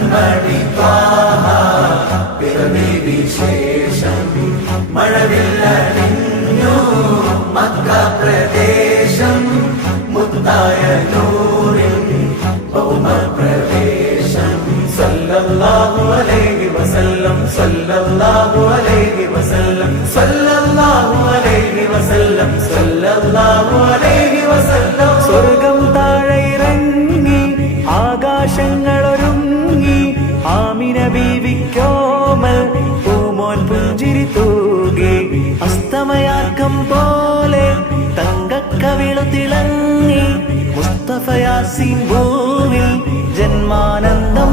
കൺമണി ത്വാഹ പിറവി വിശേഷം മഴവില്ലണിഞ്ഞു മക്ക പ്രദേശം മുത്തായ നൂറിൻ ഭൗമപ്രവേശം സല്ലല്ലാഹു അലൈഹി വസല്ലം സല്ലല്ലാഹു അലൈഹി വസല്ലം സല്ലല്ലാഹു അലൈഹി വസല്ലം സല്ലല്ലാഹു അലൈഹി വസല്ലം. സ്വർഗം താഴെ ഇറങ്ങി ആകാശങ്ങളൊരുങ്ങി ആമിന ബീവിക്കോമൽ പൂമോൻ പുഞ്ചിരി തൂകി അസ്തമയാക്കം പോലെ തങ്കക്കവിളു തിളങ്ങി മുസ്തഫ യാസീൻ ഭൂവിൽ ജന്മാനന്ദം